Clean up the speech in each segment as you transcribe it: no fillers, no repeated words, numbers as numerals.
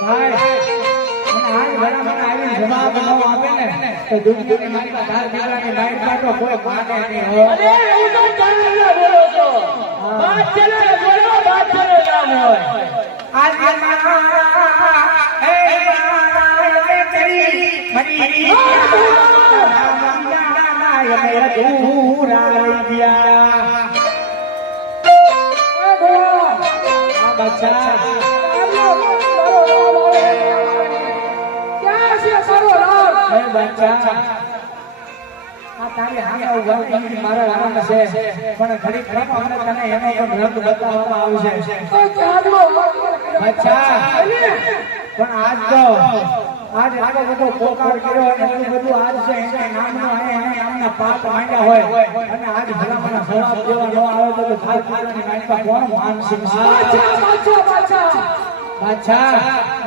ભાઈ અને આ ઘણા મને આવી જવાબ ન આપે ને તો દુનિયાની મારી ધાર દીકરાની લાઈટ કાઢો કોઈ માને નહીં હો. અરે એવું તો ચાલે બોલો છો. વાત ચાલે બોલો વાત ચાલે નામ હોય. આજ હે તેરી મરી મેરા દૂર આવી ગયા બચ્ચા ક્યાં છે સારો રામ? હે બચ્ચા આ તારી હામે ઉભા રહી મારા રામ છે પણ ઘડી ઘડીમાં મને તને એનો પણ રંગ બતાવવામાં આવશે બચ્ચા પણ આજ આટલો બધો પોકાર કર્યો અને એટલું બધું આજ છે એના નામનો અને એના નામના પાપ માંડ્યા હોય અને આજ ભલામણા જવાબ દેવા ન આવે તો ખાસ ખાસની માંડવા કોણ માનશે બાદશાહ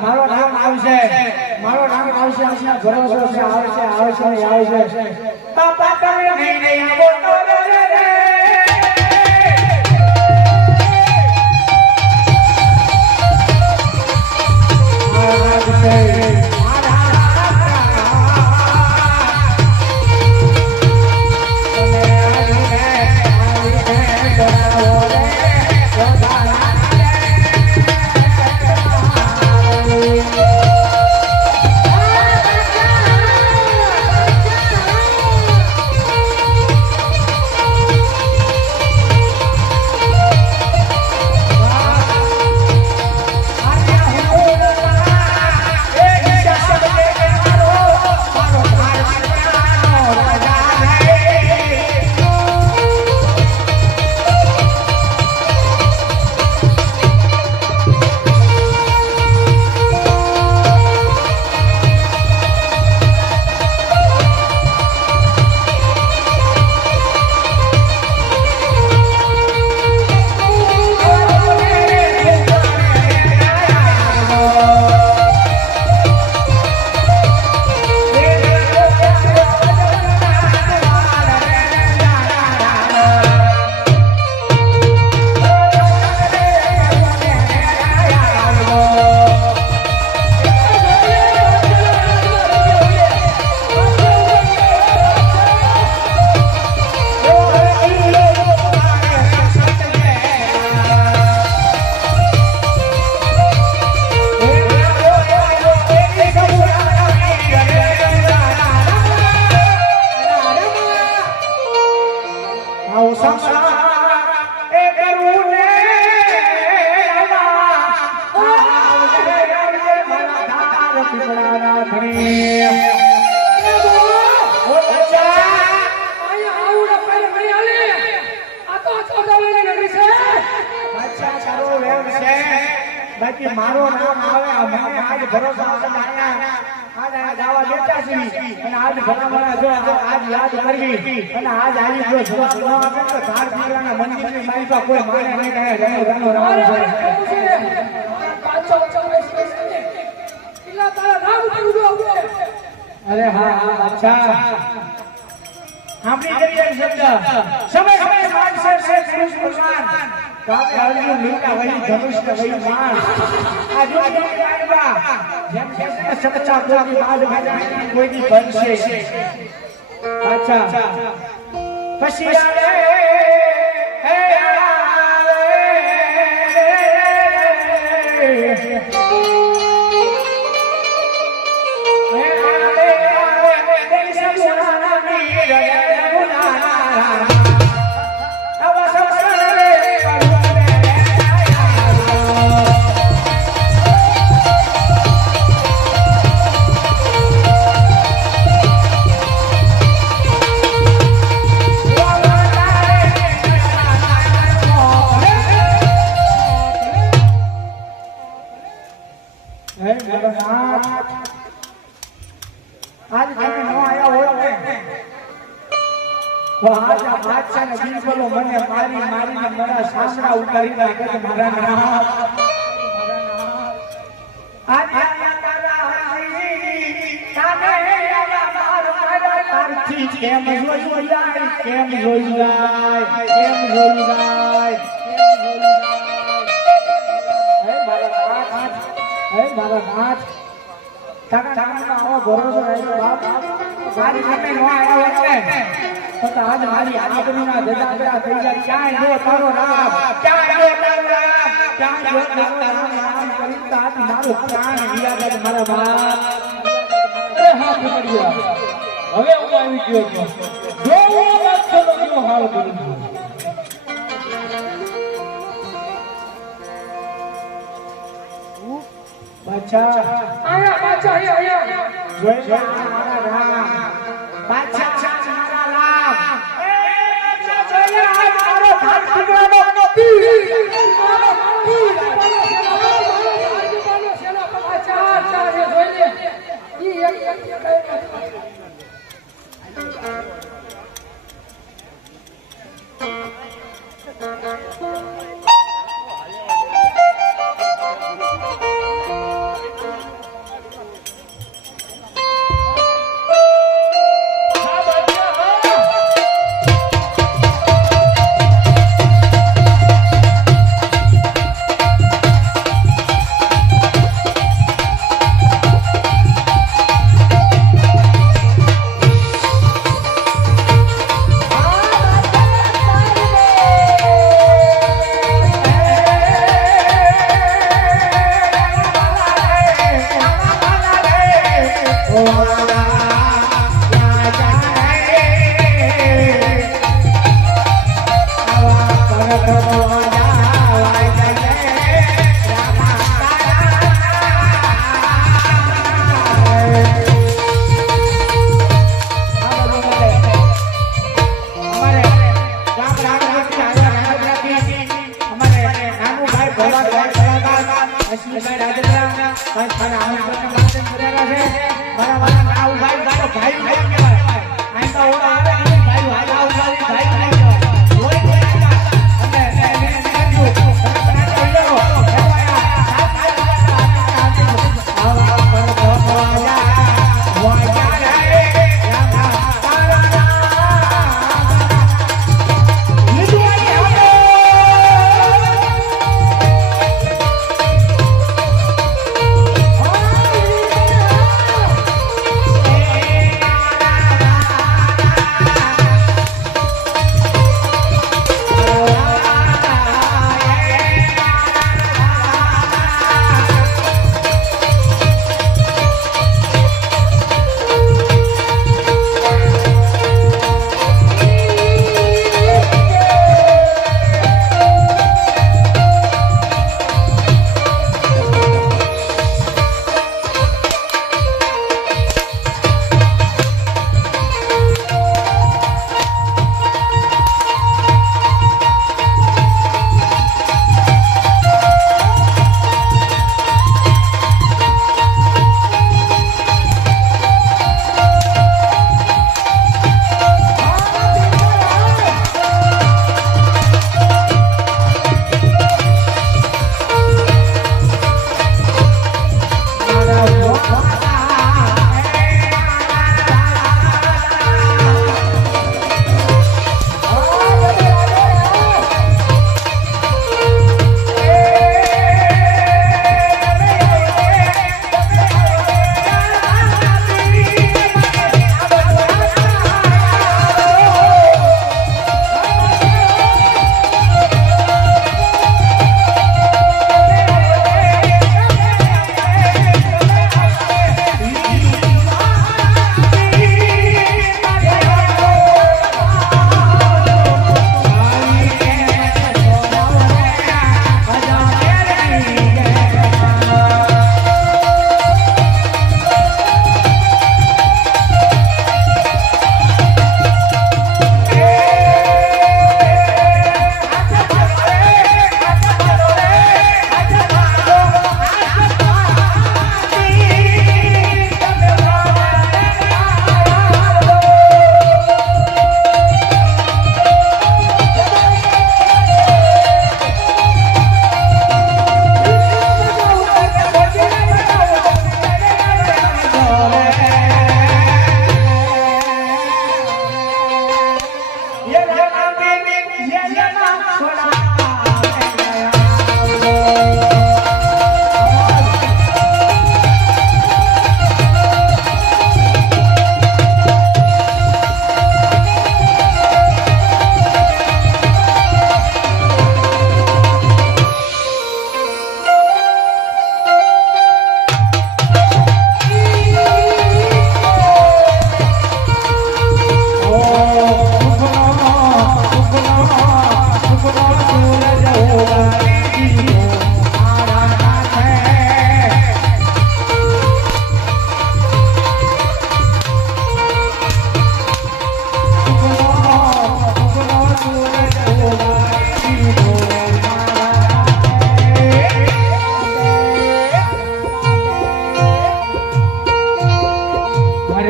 મારો નામ આવશે આવશે ભરોસો છે આવશે બાપા તમે નહીં બોલો રે બાકી મારો નામ આવે મને આજ ભરોસો છે આયા આજ ગાવા દેતા છે અને આજ ભલામણા જો આજ યાદ કરવી અને આજ આવી જો જવાબ ન આપે તો ધાર દીકરાના મંદિરની મારી પાસે કોઈ માને નહીં કહે રનો રામ છે અરે હા અચ્છા આપણી કરીએ શબ્દ સમય માન છે કૃષ્ણ ભગવાન કાપે અર્જુન લીલા વહી ધનુષ કે વહી માન આ દુનિયાની ગાયબા જેમ કે સચ્ચા કોઈ બાદ ભજાય કોઈ દી બનશે અચ્છા પછી આલે હે आज તમે નો આયા હોય ને તો આજ આ બાદશાહ ને બિલકુલ મને મારીને મારા સાસરા ઉતારી નાખે કે મારા નામ આજ તારા હજી તાને આયા માર તારથી કેમ જોઈ જાય હે મારા એ મારા નાથ તારા નામનો આવો ભરોસો રાખ્યો બાપ મારી સામે નો આવ્યો એટલે તો આજ મારી આબરૂના જજાગરા થઈ જાય ક્યાંય જો તારો નામ ક્યાંય જો તારો નામ ક્યાંય જો તારો નામ કરી તાત મારો પ્રાણ દિયા મારા બાપ એ હા પકડ્યા હવે હું આવી ગયો છું જો હું બાદશાહનો કેવો હાલ કરું છું બાદશાહ આયા બાદશાહ આયા જોઈ મારા રામ બાદશાહ મારા રામ એ બાદશાહ જોઈ મારો ભાત ટુકડાનો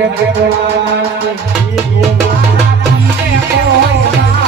અરે ભગવાન ઈ મારા પીને કોઈ ના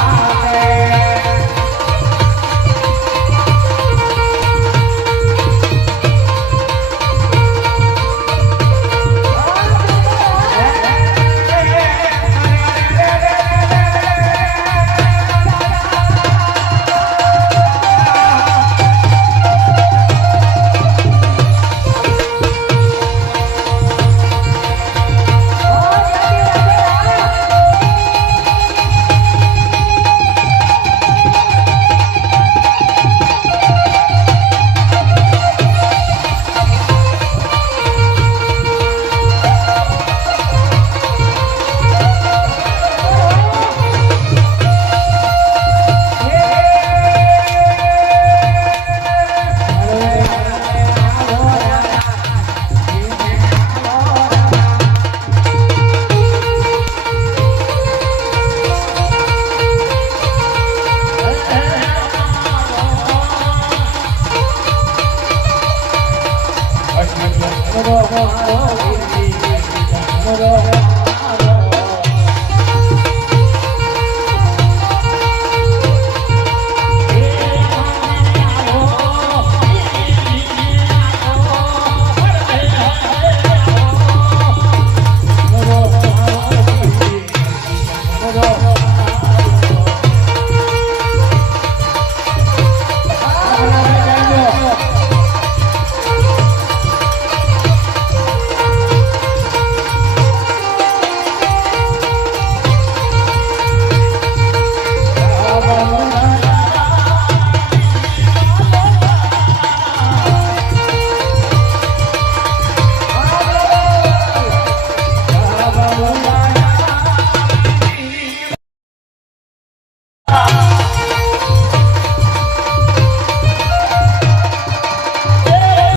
Oh,